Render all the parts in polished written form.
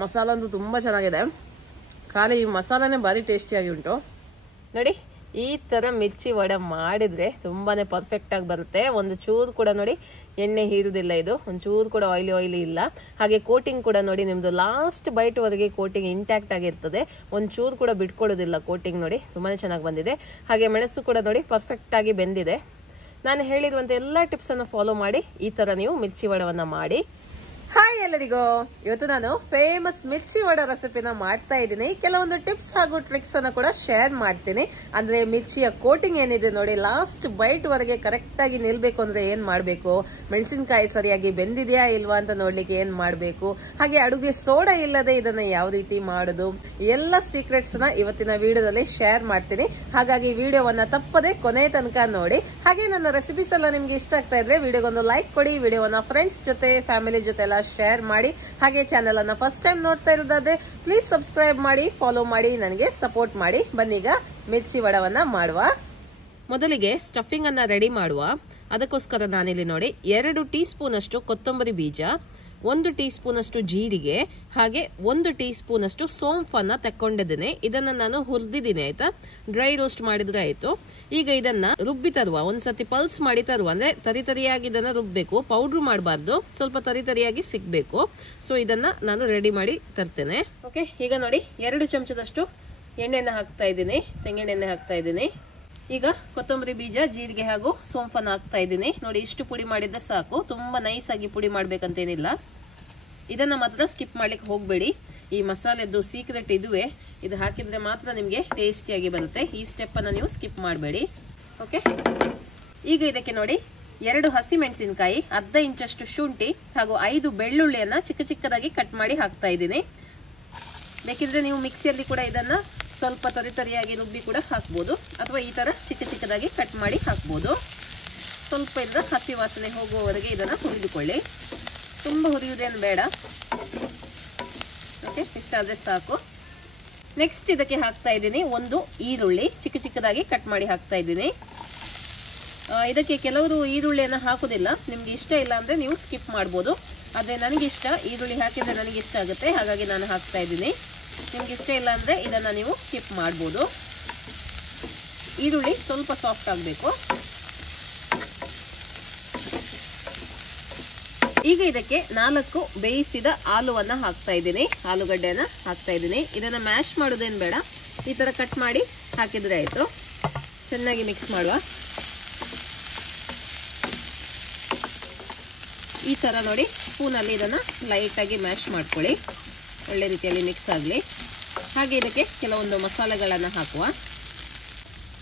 ಮಸಾಲ ಅಂತೂ ತುಂಬಾ ಚೆನ್ನಾಗಿದೆ. ಖಾಲಿ ಈ ಮಸಾಲಾನೇ ಭಾರಿ ಟೇಸ್ಟಿಯಾಗಿ ಉಂಟು ನೋಡಿ. ಈ ತರ ಮಿರ್ಚಿ ವಡೆ ಮಾಡಿದ್ರೆ ತುಂಬಾನೇ ಪರ್ಫೆಕ್ಟ್ ಆಗಿ ಬರುತ್ತೆ. ಒಂದು ಚೂರು ಕೂಡ ನೋಡಿ ಎಣ್ಣೆ ಹೀರುದಿಲ್ಲ, ಇದು ಒಂದು ಚೂರು ಕೂಡ ಆಯಿಲಿ ಇಲ್ಲ. ಹಾಗೆ ಕೋಟಿಂಗ್ ಕೂಡ ನೋಡಿ ನಿಮ್ದು ಲಾಸ್ಟ್ ಬೈಟ್ ವರೆಗೆ ಕೋಟಿಂಗ್ ಇಂಟ್ಯಾಕ್ಟ್ ಆಗಿರ್ತದೆ, ಒಂದು ಚೂರು ಕೂಡ ಬಿಟ್ಕೊಳ್ಳೋದಿಲ್ಲ. ಕೋಟಿಂಗ್ ನೋಡಿ ತುಂಬಾನೇ ಚೆನ್ನಾಗಿ ಬಂದಿದೆ. ಹಾಗೆ ಮೆಣಸು ಕೂಡ ನೋಡಿ ಪರ್ಫೆಕ್ಟ್ ಆಗಿ ಬೆಂದಿದೆ. ನಾನು ಹೇಳಿರುವಂತ ಎಲ್ಲಾ ಟಿಪ್ಸ್ ಅನ್ನು ಫಾಲೋ ಮಾಡಿ ಈ ತರ ನೀವು ಮಿರ್ಚಿ ವಡವನ್ನ ಮಾಡಿ. ಹಾಯ್ ಎಲ್ಲರಿಗೂ, ಇವತ್ತು ನಾನು ಫೇಮಸ್ ಮಿರ್ಚಿ ವಡ ರೆಸಿಪಿನ ಮಾಡ್ತಾ ಇದ್ದೀನಿ. ಕೆಲವೊಂದು ಟಿಪ್ಸ್ ಹಾಗೂ ಟ್ರಿಕ್ಸ್ ಅನ್ನ ಕೂಡ ಶೇರ್ ಮಾಡ್ತೀನಿ. ಅಂದ್ರೆ ಮಿರ್ಚಿಯ ಕೋಟಿಂಗ್ ಏನಿದೆ ನೋಡಿ, ಲಾಸ್ಟ್ ಬೈಟ್ ವರೆಗೆ ಕರೆಕ್ಟ್ ಆಗಿ ನಿಲ್ಬೇಕು ಅಂದ್ರೆ ಏನ್ ಮಾಡ್ಬೇಕು, ಮೆಣಸಿನಕಾಯಿ ಸರಿಯಾಗಿ ಬೆಂದಿದೆಯಾ ಇಲ್ವಾ ಅಂತ ನೋಡ್ಲಿಕ್ಕೆ ಏನ್ ಮಾಡ್ಬೇಕು, ಹಾಗೆ ಅಡುಗೆ ಸೋಡಾ ಇಲ್ಲದೆ ಇದನ್ನ ಯಾವ ರೀತಿ ಮಾಡೋದು, ಎಲ್ಲ ಸೀಕ್ರೆಟ್ಸ್ ನ ಇವತ್ತಿನ ವಿಡಿಯೋದಲ್ಲಿ ಶೇರ್ ಮಾಡ್ತೀನಿ. ಹಾಗಾಗಿ ವಿಡಿಯೋವನ್ನ ತಪ್ಪದೆ ಕೊನೆ ತನಕ ನೋಡಿ. ಹಾಗೆ ನನ್ನ ರೆಸಿಪೀಸ್ ಎಲ್ಲ ನಿಮ್ಗೆ ಇಷ್ಟ ಆಗ್ತಾ ಇದ್ರೆ ವಿಡಿಯೋಗೊಂದು ಲೈಕ್ ಕೊಡಿ, ವಿಡಿಯೋವನ್ನ ಫ್ರೆಂಡ್ಸ್ ಜೊತೆ ಫ್ಯಾಮಿಲಿ ಜೊತೆ ಎಲ್ಲ ಶೇರ್ ಮಾಡಿ. ಹಾಗೆ ಚಾನೆಲ್ ಅನ್ನ ಫಸ್ಟ್ ಟೈಮ್ ನೋಡ್ತಾ ಇರೋದಾದ್ರೆ ಪ್ಲೀಸ್ ಸಬ್ಸ್ಕ್ರೈಬ್ ಮಾಡಿ, ಫಾಲೋ ಮಾಡಿ, ನನಗೆ ಸಪೋರ್ಟ್ ಮಾಡಿ. ಬನ್ನೀಗ ಮಿರ್ಚಿ ವಡವನ್ನ ಮಾಡುವ. ಮೊದಲಿಗೆ ಸ್ಟಫಿಂಗ್ ಅನ್ನ ರೆಡಿ ಮಾಡುವ. ಅದಕ್ಕೋಸ್ಕರ ನಾನಿಲ್ಲಿ ನೋಡಿ 2 ಟೀ ಸ್ಪೂನ್ ಅಷ್ಟು ಕೊತ್ತಂಬರಿ ಬೀಜ, 1 ಟೀ ಸ್ಪೂನ್ ಅಷ್ಟು ಜೀರಿಗೆ, ಹಾಗೆ 1 ಟೀ ಸ್ಪೂನ್ ಅಷ್ಟು ಸೋಂಫನ್ನ ತಕೊಂಡಿದ್ದೇನೆ. ಇದನ್ನ ನಾನು ಹುರಿದಿದ್ದೀನಿ, ಆಯ್ತಾ, ಡ್ರೈ ರೋಸ್ಟ್ ಮಾಡಿದ್ರೆ ಆಯ್ತು. ಈಗ ಇದನ್ನ ರುಬ್ಬಿ ತರುವ, ಒಂದ್ಸತಿ ಪಲ್ಸ್ ಮಾಡಿ ತರುವ. ಅಂದ್ರೆ ತರಿಯಾಗಿ ಇದನ್ನ ರುಬ್ಬಬೇಕು, ಪೌಡ್ರ್ ಮಾಡಬಾರ್ದು, ಸ್ವಲ್ಪ ತರಿಯಾಗಿ ಸಿಗ್ಬೇಕು. ಸೊ ಇದನ್ನ ನಾನು ರೆಡಿ ಮಾಡಿ ತರ್ತೇನೆ. ಓಕೆ, ಈಗ ನೋಡಿ 2 ಚಮಚದಷ್ಟು ಎಣ್ಣೆನ ಹಾಕ್ತಾ ಇದ್ದೀನಿ, ತೆಂಗಿನೆಣ್ಣೆ ಹಾಕ್ತಾ ಇದ್ದೀನಿ. ಈಗ ಕೊತ್ತಂಬರಿ ಬೀಜ, ಜೀರಿಗೆ ಹಾಗೂ ಸೋಂಫನ್ನ ಹಾಕ್ತಾ ಇದ್ದೀನಿ. ನೋಡಿ ಇಷ್ಟು ಪುಡಿ ಮಾಡಿದ್ರೆ ಸಾಕು, ತುಂಬಾ ನೈಸ್ ಆಗಿ ಪುಡಿ ಮಾಡ್ಬೇಕಂತೇನಿಲ್ಲ. ಇದನ್ನ ಮಾತ್ರ ಸ್ಕಿಪ್ ಮಾಡ್ಲಿಕ್ಕೆ ಹೋಗ್ಬೇಡಿ. ಈ ಮಸಾಲೆದ್ದು ಸೀಕ್ರೆಟ್ ಇದುವೇ, ಇದು ಹಾಕಿದ್ರೆ ಮಾತ್ರ ನಿಮ್ಗೆ ಟೇಸ್ಟಿಯಾಗಿ ಬರುತ್ತೆ. ಈ ಸ್ಟೆಪ್ ಅನ್ನ ನೀವು ಸ್ಕಿಪ್ ಮಾಡಬೇಡಿ. ಓಕೆ, ಈಗ ಇದಕ್ಕೆ ನೋಡಿ 2 ಹಸಿ ಮೆಣಸಿನಕಾಯಿ, ಅರ್ಧ ಇಂಚಷ್ಟು ಶುಂಠಿ ಹಾಗೂ 5 ಬೆಳ್ಳುಳ್ಳಿಯನ್ನ ಚಿಕ್ಕ ಚಿಕ್ಕದಾಗಿ ಕಟ್ ಮಾಡಿ ಹಾಕ್ತಾ ಇದ್ದೀನಿ. ಬೇಕಿದ್ರೆ ನೀವು ಮಿಕ್ಸಿಯಲ್ಲಿ ಕೂಡ ಇದನ್ನ ಸ್ವಲ್ಪ ತರಿಯಾಗಿ ರುಬ್ಬಿ ಕೂಡ ಹಾಕ್ಬೋದು, ಅಥವಾ ಈ ತರ ಚಿಕ್ಕ ಚಿಕ್ಕದಾಗಿ ಕಟ್ ಮಾಡಿ ಹಾಕ್ಬೋದು. ಸ್ವಲ್ಪ ಇದರ ಹಸಿ ವಾಸನೆ ಹೋಗುವವರೆಗೆ ಇದನ್ನ ಹುರಿದುಕೊಳ್ಳಿ. ತುಂಬಾ ಹುರಿಯುವುದೇನು ಬೇಡ. ಓಕೆ, ಇಷ್ಟಾದ್ರೆ ಸಾಕು. ನೆಕ್ಸ್ಟ್ ಇದಕ್ಕೆ ಹಾಕ್ತಾ ಇದ್ದೀನಿ 1 ಈರುಳ್ಳಿ, ಚಿಕ್ಕ ಚಿಕ್ಕದಾಗಿ ಕಟ್ ಮಾಡಿ ಹಾಕ್ತಾ ಇದ್ದೀನಿ. ಇದಕ್ಕೆ ಕೆಲವರು ಈರುಳ್ಳಿಯನ್ನ ಹಾಕುದಿಲ್ಲ, ನಿಮ್ಗೆ ಇಷ್ಟ ಇಲ್ಲ ಅಂದ್ರೆ ನೀವು ಸ್ಕಿಪ್ ಮಾಡ್ಬೋದು. ಆದ್ರೆ ನನಗೆ ಇಷ್ಟ, ಈರುಳ್ಳಿ ಹಾಕಿದ್ರೆ ನನಗೆ ಇಷ್ಟ ಆಗುತ್ತೆ, ಹಾಗಾಗಿ ನಾನು ಹಾಕ್ತಾ ಇದ್ದೀನಿ. ನಿಮ್ಗೆ ಇಷ್ಟ ಇಲ್ಲ ಅಂದ್ರೆ ಇದನ್ನ ನೀವು ಸ್ಕಿಪ್ ಮಾಡ್ಬೋದು. ಈರುಳ್ಳಿ ಸ್ವಲ್ಪ ಸಾಫ್ಟ್ ಆಗಬೇಕು. ಈಗ ಇದಕ್ಕೆ 4 ಬೇಯಿಸಿದ ಆಲೂವನ್ನ ಹಾಕ್ತಾ ಇದ್ದೀನಿ, ಆಲೂಗಡ್ಡೆಯನ್ನ ಹಾಕ್ತಾ ಇದ್ದೀನಿ. ಇದನ್ನ ಮ್ಯಾಶ್ ಮಾಡೋದೇನು ಬೇಡ, ಈ ತರ ಕಟ್ ಮಾಡಿ ಹಾಕಿದ್ರೆ ಆಯ್ತು. ಚೆನ್ನಾಗಿ ಮಿಕ್ಸ್ ಮಾಡುವ. ಈ ತರ ನೋಡಿ ಸ್ಪೂನಲ್ಲಿ ಇದನ್ನ ಲೈಟ್ ಆಗಿ ಮ್ಯಾಶ್ ಮಾಡ್ಕೊಳ್ಳಿ, ಒಳ್ಳೆ ರೀತಿಯಲ್ಲಿ ಮಿಕ್ಸ್ ಆಗಲಿ. ಹಾಗೆ ಇದಕ್ಕೆ ಕೆಲವೊಂದು ಮಸಾಲೆಗಳನ್ನ ಹಾಕುವ.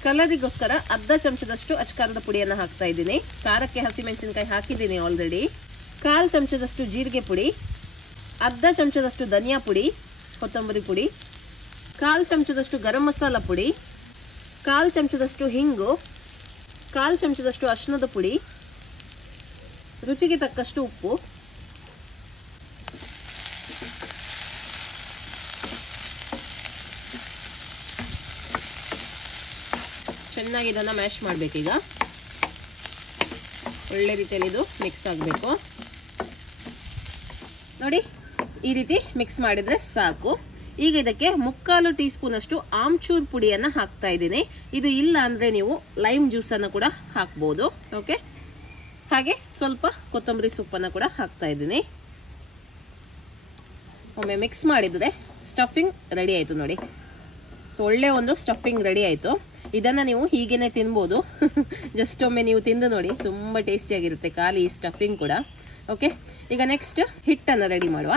ಕಲರಿಗೋಸ್ಕರ ಅರ್ಧ ಚಮಚದಷ್ಟು ಅಚ್ಕಾರದ ಪುಡಿಯನ್ನು ಹಾಕ್ತಾ ಇದ್ದೀನಿ. ಖಾರಕ್ಕೆ ಹಸಿಮೆಣಸಿನಕಾಯಿ ಹಾಕಿದ್ದೀನಿ ಆಲ್ರೆಡಿ. 1/4 ಚಮಚದಷ್ಟು ಜೀರಿಗೆ ಪುಡಿ, ಅರ್ಧ ಚಮಚದಷ್ಟು ಧನಿಯಾ ಪುಡಿ, ಕೊತ್ತಂಬರಿ ಪುಡಿ, 1/4 ಚಮಚದಷ್ಟು ಗರಂ ಮಸಾಲ ಪುಡಿ, 1/4 ಚಮಚದಷ್ಟು ಹಿಂಗು, 1/4 ಚಮಚದಷ್ಟು ಅರಿಶಿಣದ ಪುಡಿ, ರುಚಿಗೆ ತಕ್ಕಷ್ಟು ಉಪ್ಪು. ಚೆನ್ನಾಗಿ ಇದನ್ನ ಮ್ಯಾಶ್ ಮಾಡಬೇಕೀಗ. ಒಳ್ಳೆ ರೀತಿಯಲ್ಲಿ ಇದು ಮಿಕ್ಸ್ ಆಗಬೇಕು ನೋಡಿ. ಈ ರೀತಿ ಮಿಕ್ಸ್ ಮಾಡಿದ್ರೆ ಸಾಕು. ಈಗ ಇದಕ್ಕೆ 3/4 ಟೀ ಸ್ಪೂನ್ ಅಷ್ಟು ಆಮ್ಚೂರ್ ಪುಡಿಯನ್ನ ಹಾಕ್ತಾ ಇದ್ದೀನಿ. ಇದು ಇಲ್ಲ ಅಂದ್ರೆ ನೀವು ಲೈಮ್ ಜ್ಯೂಸ್ ಅನ್ನು ಕೂಡ ಹಾಕ್ಬೋದು. ಓಕೆ, ಹಾಗೆ ಸ್ವಲ್ಪ ಕೊತ್ತಂಬರಿ ಸೊಪ್ಪನ್ನು ಕೂಡ ಹಾಕ್ತಾ ಇದ್ದೀನಿ. ಒಮ್ಮೆ ಮಿಕ್ಸ್ ಮಾಡಿದ್ರೆ ಸ್ಟಫಿಂಗ್ ರೆಡಿ ಆಯ್ತು ನೋಡಿ. ಸೊ ಒಳ್ಳೆ ಒಂದು ಸ್ಟಫಿಂಗ್ ರೆಡಿ ಆಯ್ತು. ಇದನ್ನ ನೀವು ಹೀಗೇನೆ ತಿನ್ಬೋದು. ಜಸ್ಟ್ ಒಮ್ಮೆ ನೀವು ತಿಂದು ನೋಡಿ, ತುಂಬಾ ಟೇಸ್ಟಿಯಾಗಿರುತ್ತೆ ಖಾಲಿ ಈ ಸ್ಟಫಿಂಗ್ ಕೂಡ. ಓಕೆ, ಈಗ ನೆಕ್ಸ್ಟ್ ಹಿಟ್ಟನ್ನು ರೆಡಿ ಮಾಡುವ.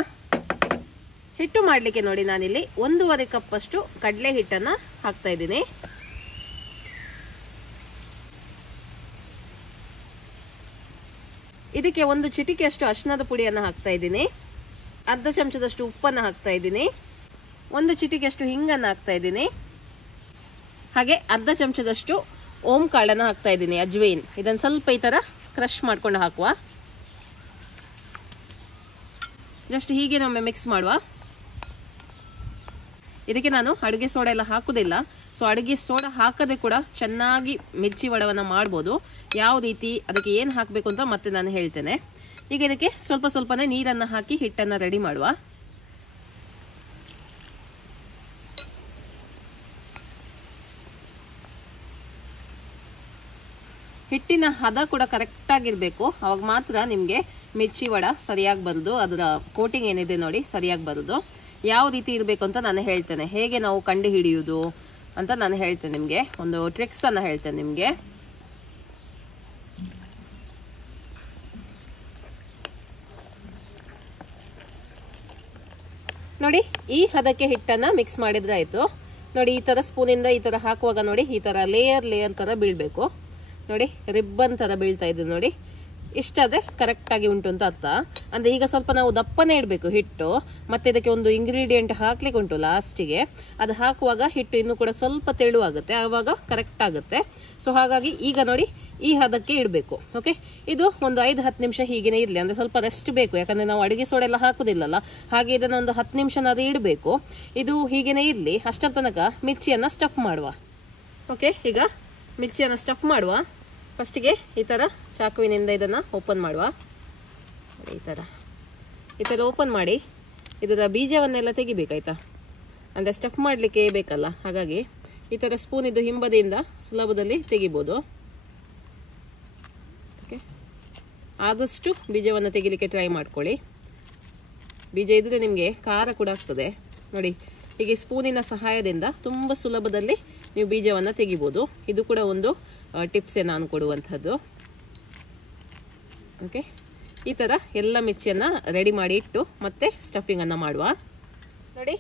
ಹಿಟ್ಟು ಮಾಡಲಿಕ್ಕೆ ನೋಡಿ ನಾನಿಲ್ಲಿ 1.5 ಕಪ್ ಅಷ್ಟು ಕಡಲೆ ಹಿಟ್ಟನ್ನು ಹಾಕ್ತಾ ಇದ್ದೀನಿ. ಇದಕ್ಕೆ 1 ಚಿಟಿಕೆಯಷ್ಟು ಅರಿಶಿಣದ ಪುಡಿಯನ್ನು ಹಾಕ್ತಾ ಇದ್ದೀನಿ, ಅರ್ಧ ಚಮಚದಷ್ಟು ಉಪ್ಪನ್ನು ಹಾಕ್ತಾ ಇದ್ದೀನಿ, 1 ಚಿಟಿಕೆಯಷ್ಟು ಹಿಂಗನ್ನು ಹಾಕ್ತಾ ಇದ್ದೀನಿ, ಹಾಗೆ ಅರ್ಧ ಚಮಚದಷ್ಟು ಓಂ ಕಾಳನ್ನು ಹಾಕ್ತಾ ಇದ್ದೀನಿ, ಅಜ್ವೈನ್. ಇದನ್ನು ಸ್ವಲ್ಪ ಈ ತರ ಕ್ರಶ್ ಮಾಡ್ಕೊಂಡು ಹಾಕುವ. ಜಸ್ಟ್ ಹೀಗೆ ಒಮ್ಮೆ ಮಿಕ್ಸ್ ಮಾಡುವ. ಇದಕ್ಕೆ ನಾನು ಅಡುಗೆ ಸೋಡಾ ಎಲ್ಲ ಹಾಕುದಿಲ್ಲ. ಸೊ ಅಡುಗೆ ಸೋಡಾ ಹಾಕದೆ ಕೂಡ ಚೆನ್ನಾಗಿ ಮಿರ್ಚಿ ವಡವನ್ನ ಮಾಡ್ಬೋದು. ಯಾವ ರೀತಿ ಅದಕ್ಕೆ ಏನು ಹಾಕಬೇಕು ಅಂತ ಮತ್ತೆ ನಾನು ಹೇಳ್ತೇನೆ. ಈಗ ಇದಕ್ಕೆ ಸ್ವಲ್ಪ ಸ್ವಲ್ಪನೇ ನೀರನ್ನು ಹಾಕಿ ಹಿಟ್ಟನ್ನು ರೆಡಿ ಮಾಡುವ. ಹಿಟ್ಟಿನ ಹದ ಕೂಡ ಕರೆಕ್ಟ್ ಆಗಿರ್ಬೇಕು, ಅವಾಗ ಮಾತ್ರ ನಿಮಗೆ ಮಿರ್ಚಿ ವಡ ಸರಿಯಾಗಿ ಬರೋದು, ಅದರ ಕೋಟಿಂಗ್ ಏನಿದೆ ನೋಡಿ ಸರಿಯಾಗಿ ಬರೋದು. ಯಾವ ರೀತಿ ಇರಬೇಕು ಅಂತ ನಾನು ಹೇಳ್ತೇನೆ, ಹೇಗೆ ನಾವು ಕಂಡು ಹಿಡಿಯುವುದು ಅಂತ ನಾನು ಹೇಳ್ತೇನೆ ನಿಮಗೆ, ಒಂದು ಟ್ರಿಕ್ಸ್ ಅನ್ನ ಹೇಳ್ತೇನೆ ನಿಮಗೆ. ನೋಡಿ ಈ ಹದಕ್ಕೆ ಹಿಟ್ಟನ್ನ ಮಿಕ್ಸ್ ಮಾಡಿದ್ರೆ ಆಯ್ತು. ನೋಡಿ ಈ ತರ ಸ್ಪೂನಿಂದ ಈ ತರ ಹಾಕುವಾಗ ನೋಡಿ ಈ ತರ ಲೇಯರ್ ತರ ಬೀಳ್ಬೇಕು. ನೋಡಿ ರಿಬ್ಬನ್ ತರ ಬೀಳ್ತಾ ಇದೆ ನೋಡಿ, ಇಷ್ಟಾದ್ರೆ ಕರೆಕ್ಟ್ ಆಗಿ ಉಂಟು ಅಂತ ಅರ್ಥ. ಅಂದ್ರೆ ಈಗ ಸ್ವಲ್ಪ ನಾವು ದಪ್ಪನೇ ಇಡಬೇಕು ಹಿಟ್ಟು, ಮತ್ತೆ ಇದಕ್ಕೆ ಒಂದು ಇಂಗ್ರೀಡಿಯೆಂಟ್ ಹಾಕ್ಲಿಕ್ಕೆ ಉಂಟು ಲಾಸ್ಟಿಗೆ, ಅದು ಹಾಕುವಾಗ ಹಿಟ್ಟು ಇನ್ನೂ ಕೂಡ ಸ್ವಲ್ಪ ತೆಳುವಾಗುತ್ತೆ, ಆವಾಗ ಕರೆಕ್ಟ್ ಆಗುತ್ತೆ. ಸೊ ಹಾಗಾಗಿ ಈಗ ನೋಡಿ ಈ ಹದಕ್ಕೆ ಇಡಬೇಕು. ಓಕೆ, ಇದು ಒಂದು 5-10 ನಿಮಿಷ ಹೀಗೇನೆ ಇರಲಿ, ಅಂದ್ರೆ ಸ್ವಲ್ಪ ರೆಸ್ಟ್ ಬೇಕು, ಯಾಕಂದ್ರೆ ನಾವು ಅಡುಗೆ ಸೋಡಾ ಎಲ್ಲ ಹಾಕುದಿಲ್ಲಲ್ಲ, ಹಾಗೆ ಇದನ್ನ ಒಂದು 10 ನಿಮಿಷನಾದ್ರೂ ಇಡಬೇಕು. ಇದು ಹೀಗೇನೆ ಇರಲಿ. ಅಷ್ಟರ ತನಕ ಮಿರ್ಚಿಯನ್ನ ಸ್ಟಫ್ ಮಾಡುವ. ಓಕೆ, ಈಗ ಮಿರ್ಚಿಯನ್ನ ಸ್ಟಫ್ ಮಾಡುವ. ಫಸ್ಟಿಗೆ ಈ ಥರ ಚಾಕುವಿನಿಂದ ಇದನ್ನು ಓಪನ್ ಮಾಡುವ. ಈ ಥರ ಓಪನ್ ಮಾಡಿ ಇದರ ಬೀಜವನ್ನೆಲ್ಲ ತೆಗಿಬೇಕಾಯ್ತಾ, ಅಂದರೆ ಸ್ಟಫ್ ಮಾಡಲಿಕ್ಕೆ ಬೇಕಲ್ಲ, ಹಾಗಾಗಿ ಈ ಥರ ಸ್ಪೂನ್ ಇದು ಹಿಂಬದಿಯಿಂದ ಸುಲಭದಲ್ಲಿ ತೆಗಿಬೋದು. ಓಕೆ, ಆದಷ್ಟು ಬೀಜವನ್ನು ತೆಗಿಲಿಕ್ಕೆ ಟ್ರೈ ಮಾಡ್ಕೊಳ್ಳಿ. ಬೀಜ ಇದ್ರೆ ನಿಮಗೆ ಖಾರ ಕೂಡ ಆಗ್ತದೆ. ನೋಡಿ ಹೀಗೆ ಸ್ಪೂನಿನ ಸಹಾಯದಿಂದ ತುಂಬ ಸುಲಭದಲ್ಲಿ ನೀವು ಬೀಜವನ್ನು ತೆಗಿಬೋದು. ಇದು ಕೂಡ ಒಂದು ಟಿಪ್ಸೇ ನಾನು ಕೊಡುವಂಥದ್ದು. ಓಕೆ, ಈ ಥರ ಎಲ್ಲ ಮಿರ್ಚಿಯನ್ನು ರೆಡಿ ಮಾಡಿ ಇಟ್ಟು ಮತ್ತೆ ಸ್ಟಫಿಂಗನ್ನು ಮಾಡುವ. ನೋಡಿ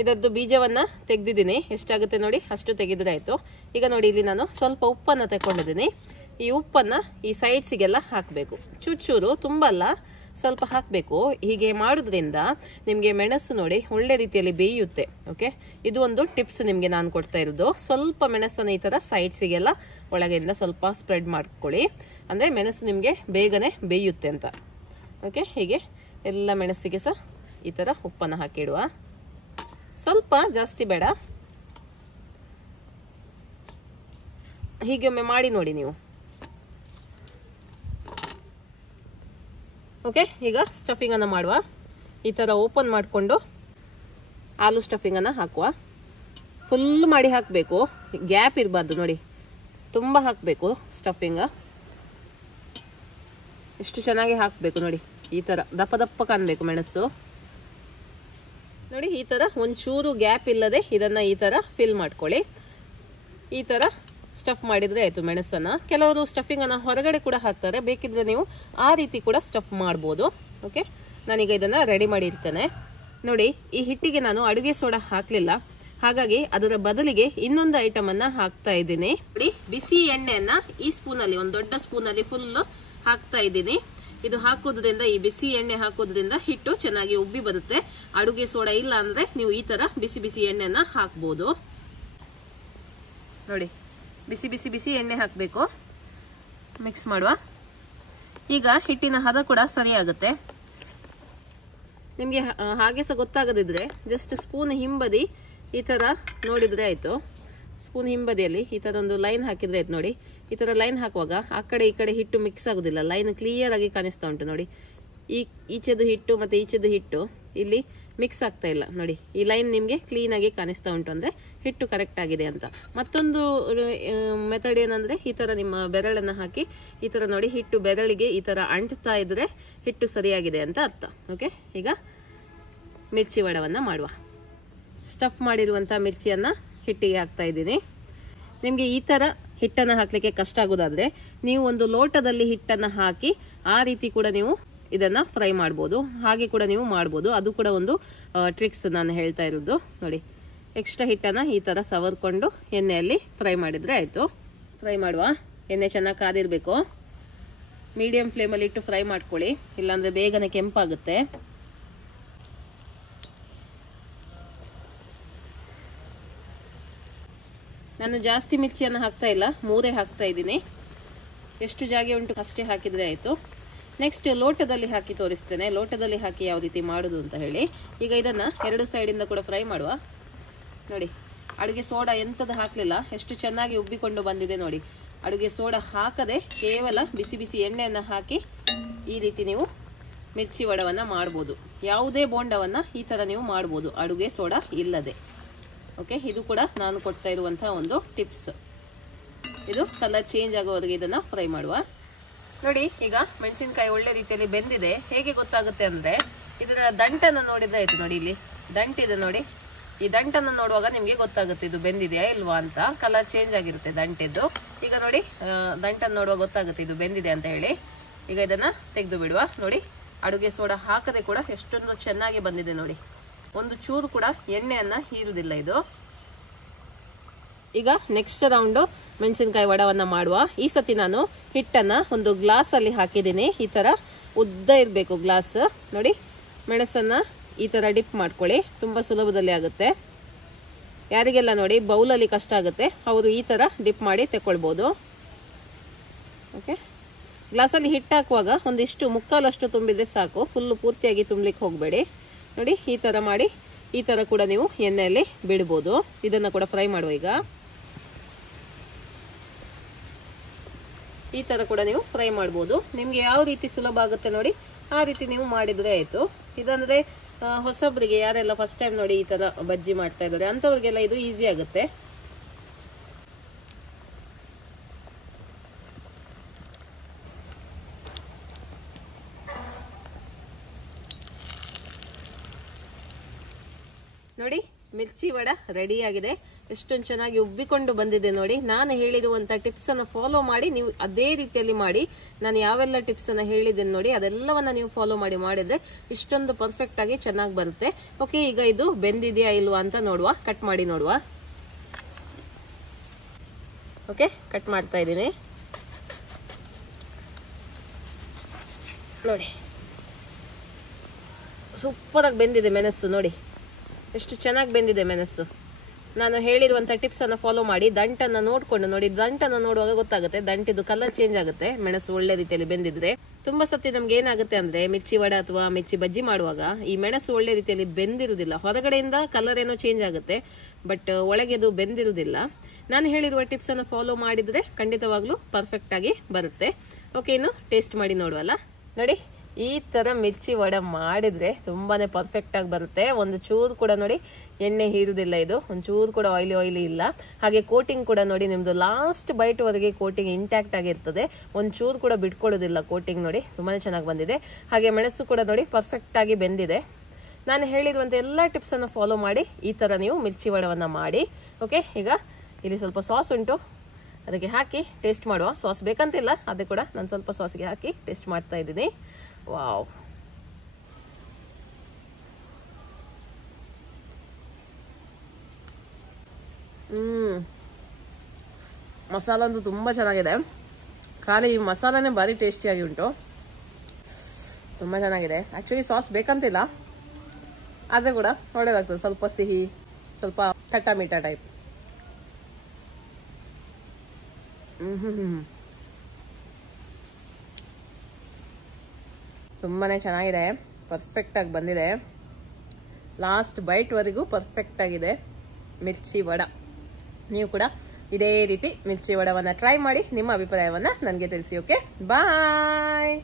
ಇದರದ್ದು ಬೀಜವನ್ನು ತೆಗೆದಿದ್ದೀನಿ, ಎಷ್ಟಾಗುತ್ತೆ ನೋಡಿ ಅಷ್ಟು ತೆಗೆದ್ರೆ ಆಯಿತು. ಈಗ ನೋಡಿ ಇಲ್ಲಿ ನಾನು ಸ್ವಲ್ಪ ಉಪ್ಪನ್ನು ತಗೊಂಡಿದ್ದೀನಿ. ಈ ಉಪ್ಪನ್ನು ಈ ಸೈಡ್ಸಿಗೆಲ್ಲ ಹಾಕಬೇಕು, ಚೂರು ತುಂಬ ಅಲ್ಲ, ಸ್ವಲ್ಪ ಹಾಕಬೇಕು. ಹೀಗೆ ಮಾಡೋದ್ರಿಂದ ನಿಮಗೆ ಮೆಣಸು ನೋಡಿ ಒಳ್ಳೆ ರೀತಿಯಲ್ಲಿ ಬೇಯುತ್ತೆ. ಓಕೆ, ಇದು ಒಂದು ಟಿಪ್ಸ್ ನಿಮಗೆ ನಾನು ಕೊಡ್ತಾ ಇರೋದು. ಸ್ವಲ್ಪ ಮೆಣಸನ್ನು ಈ ಥರ ಸೈಡ್ಸಿಗೆಲ್ಲ ಒಳಗಿಂದ ಸ್ವಲ್ಪ ಸ್ಪ್ರೆಡ್ ಮಾಡ್ಕೊಳ್ಳಿ, ಅಂದರೆ ಮೆಣಸು ನಿಮಗೆ ಬೇಗನೆ ಬೇಯುತ್ತೆ ಅಂತ. ಓಕೆ, ಹೀಗೆ ಎಲ್ಲ ಮೆಣಸಿಗೆ ಸಹ ಈ ಥರ ಉಪ್ಪನ್ನು ಹಾಕಿಡುವ. ಸ್ವಲ್ಪ ಜಾಸ್ತಿ ಬೇಡ, ಹೀಗೆ ಒಮ್ಮೆ ಮಾಡಿ ನೋಡಿ ನೀವು. ಓಕೆ, ಈಗ ಸ್ಟಫಿಂಗನ್ನು ಮಾಡುವ. ಈ ಥರ ಓಪನ್ ಮಾಡಿಕೊಂಡು ಆಲೂ ಸ್ಟಫಿಂಗನ್ನು ಹಾಕುವ. ಫುಲ್ ಮಾಡಿ ಹಾಕಬೇಕು, ಗ್ಯಾಪ್ ಇರಬಾರ್ದು. ನೋಡಿ ತುಂಬ ಹಾಕಬೇಕು ಸ್ಟಫಿಂಗ, ಎಷ್ಟು ಚೆನ್ನಾಗಿ ಹಾಕಬೇಕು ನೋಡಿ. ಈ ಥರ ದಪ್ಪ ದಪ್ಪ ಕಾಣಬೇಕು ಮೆಣಸು. ನೋಡಿ ಈ ಥರ ಒಂಚೂರು ಗ್ಯಾಪ್ ಇಲ್ಲದೆ ಇದನ್ನು ಈ ಥರ ಫಿಲ್ ಮಾಡ್ಕೊಳ್ಳಿ. ಈ ಥರ ಸ್ಟಫ್ ಮಾಡಿದ್ರೆ ಆಯ್ತು ಮೆಣಸನ್ನ. ಕೆಲವರು ಸ್ಟಫಿಂಗನ್ನು ಹೊರಗಡೆ ಕೂಡ ಹಾಕ್ತಾರೆ, ಬೇಕಿದ್ರೆ ನೀವು ಆ ರೀತಿ ಕೂಡ ಸ್ಟಫ್ ಮಾಡ್ಬೋದು. ಓಕೆ, ನಾನೀಗ ಇದನ್ನ ರೆಡಿ ಮಾಡಿ ಇರ್ತೇನೆ. ನೋಡಿ ಈ ಹಿಟ್ಟಿಗೆ ನಾನು ಅಡುಗೆ ಸೋಡಾ ಹಾಕ್ಲಿಲ್ಲ, ಹಾಗಾಗಿ ಅದರ ಬದಲಿಗೆ ಇನ್ನೊಂದು ಐಟಮ್ ಅನ್ನ ಹಾಕ್ತಾ ಇದ್ದೀನಿ. ನೋಡಿ ಬಿಸಿ ಎಣ್ಣೆಯನ್ನ ಈ ಸ್ಪೂನಲ್ಲಿ, ಒಂದು ದೊಡ್ಡ ಸ್ಪೂನಲ್ಲಿ ಫುಲ್ ಹಾಕ್ತಾ ಇದ್ದೀನಿ. ಇದು ಹಾಕೋದ್ರಿಂದ, ಈ ಬಿಸಿ ಎಣ್ಣೆ ಹಾಕೋದ್ರಿಂದ ಹಿಟ್ಟು ಚೆನ್ನಾಗಿ ಉಬ್ಬಿ ಬರುತ್ತೆ. ಅಡುಗೆ ಸೋಡಾ ಇಲ್ಲ ಅಂದ್ರೆ ನೀವು ಈ ತರ ಬಿಸಿ ಬಿಸಿ ಎಣ್ಣೆಯನ್ನ ಹಾಕ್ಬೋದು. ನೋಡಿ ಬಿಸಿ ಬಿಸಿ ಬಿಸಿ ಎಣ್ಣೆ ಹಾಕಬೇಕು, ಮಿಕ್ಸ್ ಮಾಡುವ. ಈಗ ಹಿಟ್ಟಿನ ಹದ ಕೂಡ ಸರಿಯಾಗುತ್ತೆ. ನಿಮಗೆ ಹಾಗೆ ಸಹ ಗೊತ್ತಾಗದಿದ್ರೆ ಜಸ್ಟ್ ಸ್ಪೂನ್ ಹಿಂಬದಿ ಈ ತರ ನೋಡಿದ್ರೆ ಆಯ್ತು. ಸ್ಪೂನ್ ಹಿಂಬದಿಯಲ್ಲಿ ಈ ತರ ಒಂದು ಲೈನ್ ಹಾಕಿದ್ರೆ ಆಯ್ತು. ನೋಡಿ ಈ ತರ ಲೈನ್ ಹಾಕುವಾಗ ಆ ಕಡೆ ಈ ಕಡೆ ಹಿಟ್ಟು ಮಿಕ್ಸ್ ಆಗುದಿಲ್ಲ, ಲೈನ್ ಕ್ಲಿಯರ್ ಆಗಿ ಕಾಣಿಸ್ತಾ ಉಂಟು. ನೋಡಿ ಈಚೆದು ಹಿಟ್ಟು ಮತ್ತೆ ಈಚೆದು ಹಿಟ್ಟು ಇಲ್ಲಿ ಮಿಕ್ಸ್ ಆಗ್ತಾ ಇಲ್ಲ. ನೋಡಿ ಈ ಲೈನ್ ನಿಮ್ಗೆ ಕ್ಲೀನ್ ಆಗಿ ಕಾಣಿಸ್ತಾ ಉಂಟು, ಅಂದ್ರೆ ಹಿಟ್ಟು ಕರೆಕ್ಟ್ ಆಗಿದೆ ಅಂತ. ಮತ್ತೊಂದು ಮೆಥಡ್ ಏನಂದ್ರೆ ಈ ತರ ನಿಮ್ಮ ಬೆರಳನ್ನ ಹಾಕಿ ಈ ತರ ನೋಡಿ ಹಿಟ್ಟು ಬೆರಳಿಗೆ ಈ ತರ ಅಂಟ್ತಾ ಇದ್ರೆ ಹಿಟ್ಟು ಸರಿಯಾಗಿದೆ ಅಂತ ಅರ್ಥ. ಓಕೆ, ಈಗ ಮಿರ್ಚಿ ವಡವನ್ನ ಮಾಡುವ. ಸ್ಟಫ್ ಮಾಡಿರುವಂತ ಮಿರ್ಚಿಯನ್ನ ಹಿಟ್ಟಿಗೆ ಹಾಕ್ತಾ ಇದ್ದೀನಿ. ನಿಮ್ಗೆ ಈ ತರ ಹಿಟ್ಟನ್ನ ಹಾಕ್ಲಿಕ್ಕೆ ಕಷ್ಟ ಆಗೋದಾದ್ರೆ ನೀವು ಒಂದು ಲೋಟದಲ್ಲಿ ಹಿಟ್ಟನ್ನ ಹಾಕಿ ಆ ರೀತಿ ಕೂಡ ನೀವು ಇದನ್ನ ಫ್ರೈ ಮಾಡಬಹುದು, ಹಾಗೆ ಕೂಡ ನೀವು ಮಾಡಬಹುದು. ಅದು ಕೂಡ ಒಂದು ಟ್ರಿಕ್ಸ್ ನಾನು ಹೇಳ್ತಾ ಇರೋದು. ನೋಡಿ ಎಕ್ಸ್ಟ್ರಾ ಹಿಟ್ಟನ್ನ ಈ ತರ ಸವರ್ಕೊಂಡು ಎಣ್ಣೆಯಲ್ಲಿ ಫ್ರೈ ಮಾಡಿದ್ರೆ ಆಯ್ತು. ಫ್ರೈ ಮಾಡುವ. ಎಣ್ಣೆ ಚೆನ್ನಾಗಿ ಕಾದಿರ್ಬೇಕು. ಮೀಡಿಯಂ ಫ್ಲೇಮಲ್ಲಿ ಇಟ್ಟು ಫ್ರೈ ಮಾಡ್ಕೊಳ್ಳಿ, ಇಲ್ಲಾಂದ್ರೆ ಬೇಗನೆ ಕೆಂಪಾಗುತ್ತೆ. ನಾನು ಜಾಸ್ತಿ ಮಿರ್ಚಿಯನ್ನು ಹಾಕ್ತಾ ಇಲ್ಲ, 3 ಹಾಕ್ತಾ ಇದ್ದೀನಿ. ಎಷ್ಟು ಜಾಗ ಉಂಟು ಅಷ್ಟೇ ಹಾಕಿದ್ರೆ ಆಯ್ತು. ನೆಕ್ಸ್ಟ್ ಲೋಟದಲ್ಲಿ ಹಾಕಿ ತೋರಿಸ್ತೇನೆ, ಲೋಟದಲ್ಲಿ ಹಾಕಿ ಯಾವ ರೀತಿ ಮಾಡುದು ಅಂತ ಹೇಳಿ. ಈಗ ಇದನ್ನ 2 ಸೈಡಿಂದ ಕೂಡ ಫ್ರೈ ಮಾಡುವ. ನೋಡಿ ಅಡುಗೆ ಸೋಡಾ ಎಂತದ್ದು ಹಾಕ್ಲಿಲ್ಲ, ಎಷ್ಟು ಚೆನ್ನಾಗಿ ಉಬ್ಬಿಕೊಂಡು ಬಂದಿದೆ ನೋಡಿ. ಅಡುಗೆ ಸೋಡಾ ಹಾಕದೆ ಕೇವಲ ಬಿಸಿ ಬಿಸಿ ಎಣ್ಣೆಯನ್ನ ಹಾಕಿ ಈ ರೀತಿ ನೀವು ಮಿರ್ಚಿ ವಡವನ್ನ ಮಾಡ್ಬೋದು. ಯಾವುದೇ ಬೋಂಡವನ್ನ ಈ ತರ ನೀವು ಮಾಡ್ಬೋದು ಅಡುಗೆ ಸೋಡಾ ಇಲ್ಲದೆ. ಓಕೆ, ಇದು ಕೂಡ ನಾನು ಕೊಡ್ತಾ ಇರುವಂತಹ ಒಂದು ಟಿಪ್ಸ್. ಇದು ಕಲರ್ ಚೇಂಜ್ ಆಗೋವರೆಗೆ ಇದನ್ನ ಫ್ರೈ ಮಾಡುವ. ನೋಡಿ, ಈಗ ಮೆಣಸಿನಕಾಯಿ ಒಳ್ಳೆ ರೀತಿಯಲ್ಲಿ ಬೆಂದಿದೆ. ಹೇಗೆ ಗೊತ್ತಾಗುತ್ತೆ ಅಂದ್ರೆ ಇದರ ದಂಟನ್ನು ನೋಡಿದ್ರೆ ಆಯ್ತು. ನೋಡಿ, ಇಲ್ಲಿ ದಂಟಿದೆ ನೋಡಿ. ಈ ದಂಟನ್ನು ನೋಡುವಾಗ ನಿಮ್ಗೆ ಗೊತ್ತಾಗುತ್ತೆ ಇದು ಬೆಂದಿದೆಯಾ ಇಲ್ವಾ ಅಂತ. ಕಲರ್ ಚೇಂಜ್ ಆಗಿರುತ್ತೆ ದಂಟಿದ್ದು. ಈಗ ನೋಡಿ, ದಂಟನ್ನು ನೋಡುವಾಗ ಗೊತ್ತಾಗುತ್ತೆ ಇದು ಬೆಂದಿದೆ ಅಂತ ಹೇಳಿ. ಈಗ ಇದನ್ನ ತೆಗೆದು ಬಿಡುವ. ನೋಡಿ, ಅಡುಗೆ ಸೋಡಾ ಹಾಕದೆ ಕೂಡ ಎಷ್ಟೊಂದು ಚೆನ್ನಾಗಿ ಬಂದಿದೆ ನೋಡಿ. ಒಂದು ಚೂರು ಕೂಡ ಎಣ್ಣೆಯನ್ನ ಹೀರುದಿಲ್ಲ ಇದು. ಈಗ ನೆಕ್ಸ್ಟ್ ರೌಂಡ್ ಮೆಣಸಿನಕಾಯಿ ವಡವನ್ನ ಮಾಡುವ. ಈ ಸತಿ ನಾನು ಹಿಟ್ಟನ್ನ ಒಂದು ಗ್ಲಾಸ್ ಅಲ್ಲಿ ಹಾಕಿದ್ದೀನಿ. ಈ ತರ ಉದ್ದ ಇರಬೇಕು ಗ್ಲಾಸ್. ನೋಡಿ, ಮೆಣಸನ್ನ ಈ ತರ ಡಿಪ್ ಮಾಡ್ಕೊಳ್ಳಿ. ತುಂಬಾ ಸುಲಭದಲ್ಲಿ ಆಗುತ್ತೆ. ಯಾರಿಗೆಲ್ಲ ನೋಡಿ ಬೌಲಲ್ಲಿ ಕಷ್ಟ ಆಗುತ್ತೆ ಅವರು ಈ ತರ ಡಿಪ್ ಮಾಡಿ ತಕೊಳ್ಬಹುದು. ಓಕೆ, ಗ್ಲಾಸಲ್ಲಿ ಹಿಟ್ಟು ಹಾಕುವಾಗ ಒಂದಿಷ್ಟು ಮುಕ್ಕಾಲಷ್ಟು ತುಂಬಿದ್ರೆ ಸಾಕು. ಫುಲ್ ಪೂರ್ತಿಯಾಗಿ ತುಂಬಲಿಕ್ಕೆ ಹೋಗಬೇಡಿ. ನೋಡಿ, ಈ ತರ ಮಾಡಿ ಈ ತರ ಕೂಡ ನೀವು ಎಣ್ಣೆಯಲ್ಲಿ ಬಿಡಬಹುದು. ಇದನ್ನ ಕೂಡ ಫ್ರೈ ಮಾಡುವ. ಈಗ ಈ ತರ ಕೂಡ ನೀವು ಫ್ರೈ ಮಾಡಬಹುದು. ನಿಮ್ಗೆ ಯಾವ ರೀತಿ ಸುಲಭ ಆಗುತ್ತೆ ನೋಡಿ ಆ ರೀತಿ ನೀವು ಮಾಡಿದ್ರೆ ಆಯ್ತು. ಇದಂದ್ರೆ ಹೊಸಬ್ರಿಗೆ, ಯಾರೆಲ್ಲ ಫಸ್ಟ್ ಟೈಮ್ ನೋಡಿ ಈ ತರ ಬಜ್ಜಿ ಮಾಡ್ತಾ ಇದ್ದಾರೆ ಅಂತವ್ರಿಗೆಲ್ಲ ಇದು ಈಸಿ ಆಗುತ್ತೆ. ನೋಡಿ, ಮಿರ್ಚಿ ವಡ ರೆಡಿ ಆಗಿದೆ. ಎಷ್ಟೊಂದು ಚೆನ್ನಾಗಿ ಉಬ್ಬಿಕೊಂಡು ಬಂದಿದೆ ನೋಡಿ. ನಾನು ಹೇಳಿರುವಂತ ಟಿಪ್ಸ್ ಅನ್ನು ಫಾಲೋ ಮಾಡಿ ನೀವು ಅದೇ ರೀತಿಯಲ್ಲಿ ಮಾಡಿ. ನಾನು ಯಾವೆಲ್ಲ ಟಿಪ್ಸ್ ಅನ್ನ ಹೇಳಿದ್ದೇನೆ ನೋಡಿ ಅದೆಲ್ಲವನ್ನ ನೀವು ಫಾಲೋ ಮಾಡಿ ಮಾಡಿದ್ರೆ ಇಷ್ಟೊಂದು ಪರ್ಫೆಕ್ಟ್ ಆಗಿ ಚೆನ್ನಾಗಿ ಬರುತ್ತೆ. ಓಕೆ, ಈಗ ಇದು ಬೆಂದಿದೆಯಾ ಇಲ್ವಾ ಅಂತ ನೋಡುವ. ಕಟ್ ಮಾಡಿ ನೋಡುವ. ಓಕೆ, ಕಟ್ ಮಾಡ್ತಾ ಇದ್ದೀನಿ ನೋಡಿ. ಸೂಪರ್ ಆಗಿ ಬೆಂದಿದೆ ಮೆಣಸು. ನೋಡಿ ಎಷ್ಟು ಚೆನ್ನಾಗಿ ಬೆಂದಿದೆ ಮೆಣಸು. ನಾನು ಹೇಳಿರುವಂತ ಟಿಪ್ಸ್ ಅನ್ನ ಫಾಲೋ ಮಾಡಿ ದಂಟನ್ನ ನೋಡ್ಕೊಂಡು ನೋಡಿ. ದಂಟನ್ನ ನೋಡುವಾಗ ಗೊತ್ತಾಗುತ್ತೆ, ದಂಟಿದ್ದು ಕಲರ್ ಚೇಂಜ್ ಆಗುತ್ತೆ ಮೆಣಸು ಒಳ್ಳೆ ರೀತಿಯಲ್ಲಿ ಬೆಂದಿದ್ರೆ. ತುಂಬಾ ಸತಿ ನಮ್ಗೆ ಏನಾಗುತ್ತೆ ಅಂದ್ರೆ ಮಿರ್ಚಿ ವಡ ಅಥವಾ ಮಿರ್ಚಿ ಬಜ್ಜಿ ಮಾಡುವಾಗ ಈ ಮೆಣಸು ಒಳ್ಳೆ ರೀತಿಯಲ್ಲಿ ಬೆಂದಿರುವುದಿಲ್ಲ. ಹೊರಗಡೆಯಿಂದ ಕಲರ್ ಏನೋ ಚೇಂಜ್ ಆಗುತ್ತೆ, ಬಟ್ ಒಳಗೆದು ಬೆಂದಿರುವುದಿಲ್ಲ. ನಾನು ಹೇಳಿರುವ ಟಿಪ್ಸ್ ಅನ್ನ ಫಾಲೋ ಮಾಡಿದ್ರೆ ಖಂಡಿತವಾಗ್ಲೂ ಪರ್ಫೆಕ್ಟ್ ಆಗಿ ಬರುತ್ತೆ. ಓಕೆ, ಇನ್ನು ಟೇಸ್ಟ್ ಮಾಡಿ ನೋಡುವಲ್ಲ. ನೋಡಿ, ಈ ತರ ಮಿರ್ಚಿ ವಡ ಮಾಡಿದ್ರೆ ತುಂಬಾನೇ ಪರ್ಫೆಕ್ಟ್ ಆಗಿ ಬರುತ್ತೆ. ಒಂದು ಚೂರು ಕೂಡ ನೋಡಿ ಎಣ್ಣೆ ಹೀರುದಿಲ್ಲ ಇದು. ಒಂದು ಚೂರು ಕೂಡ ಆಯಿಲಿ ಇಲ್ಲ. ಹಾಗೆ ಕೋಟಿಂಗ್ ಕೂಡ ನೋಡಿ ನಿಮ್ದು ಲಾಸ್ಟ್ ಬೈಟ್ ವರೆಗೆ ಕೋಟಿಂಗ್ ಇಂಟ್ಯಾಕ್ಟ್ ಆಗಿರ್ತದೆ. ಒಂದು ಚೂರು ಕೂಡ ಬಿಟ್ಕೊಳ್ಳೋದಿಲ್ಲ ಕೋಟಿಂಗ್. ನೋಡಿ, ತುಂಬಾನೇ ಚೆನ್ನಾಗಿ ಬಂದಿದೆ. ಹಾಗೆ ಮೆಣಸು ಕೂಡ ನೋಡಿ ಪರ್ಫೆಕ್ಟ್ ಆಗಿ ಬೆಂದಿದೆ. ನಾನು ಹೇಳಿರುವಂತ ಎಲ್ಲಾ ಟಿಪ್ಸ್ ಅನ್ನು ಫಾಲೋ ಮಾಡಿ ಈ ತರ ನೀವು ಮಿರ್ಚಿ ವಡವನ್ನ ಮಾಡಿ. ಓಕೆ, ಈಗ ಇಲ್ಲಿ ಸ್ವಲ್ಪ ಸಾಸ್ ಉಂಟು, ಅದಕ್ಕೆ ಹಾಕಿ ಟೇಸ್ಟ್ ಮಾಡುವ. ಸಾಸ್ ಬೇಕಂತಿಲ್ಲ, ಅದೇ ಕೂಡ ನಾನು ಸ್ವಲ್ಪ ಸಾಸ್ಗೆ ಹಾಕಿ ಟೇಸ್ಟ್ ಮಾಡ್ತಾ ಇದ್ದೀನಿ. ವಾವ್, ಮಸಾಲ ಅಂತೂ ತುಂಬಾ ಚೆನ್ನಾಗಿದೆ. ಖಾಲಿ ಈ ಮಸಾಲಾನೇ ಭಾರಿ ಟೇಸ್ಟಿಯಾಗಿ ಉಂಟು. ತುಂಬಾ ಚೆನ್ನಾಗಿದೆ. ಆಕ್ಚುಲಿ ಸಾಸ್ ಬೇಕಂತಿಲ್ಲ, ಆದ್ರೆ ಕೂಡ ಒಳ್ಳೇದಾಗ್ತದೆ. ಸ್ವಲ್ಪ ಸಿಹಿ, ಸ್ವಲ್ಪ ಖಟ್ಟ ಮೀಠಾ ಟೈಪ್. ತುಂಬಾನೇ ಚೆನ್ನಾಗಿದೆ. ಪರ್ಫೆಕ್ಟ್ ಆಗಿ ಬಂದಿದೆ. ಲಾಸ್ಟ್ ಬೈಟ್ ವರೆಗೂ ಪರ್ಫೆಕ್ಟ್ ಆಗಿದೆ ಮಿರ್ಚಿ ವಡ. ನೀವು ಕೂಡ ಇದೇ ರೀತಿ ಮಿರ್ಚಿ ವಡವನ್ನ ಟ್ರೈ ಮಾಡಿ ನಿಮ್ಮ ಅಭಿಪ್ರಾಯವನ್ನ ನನಗೆ ತಿಳಿಸಿ. ಓಕೆ, ಬಾಯ್.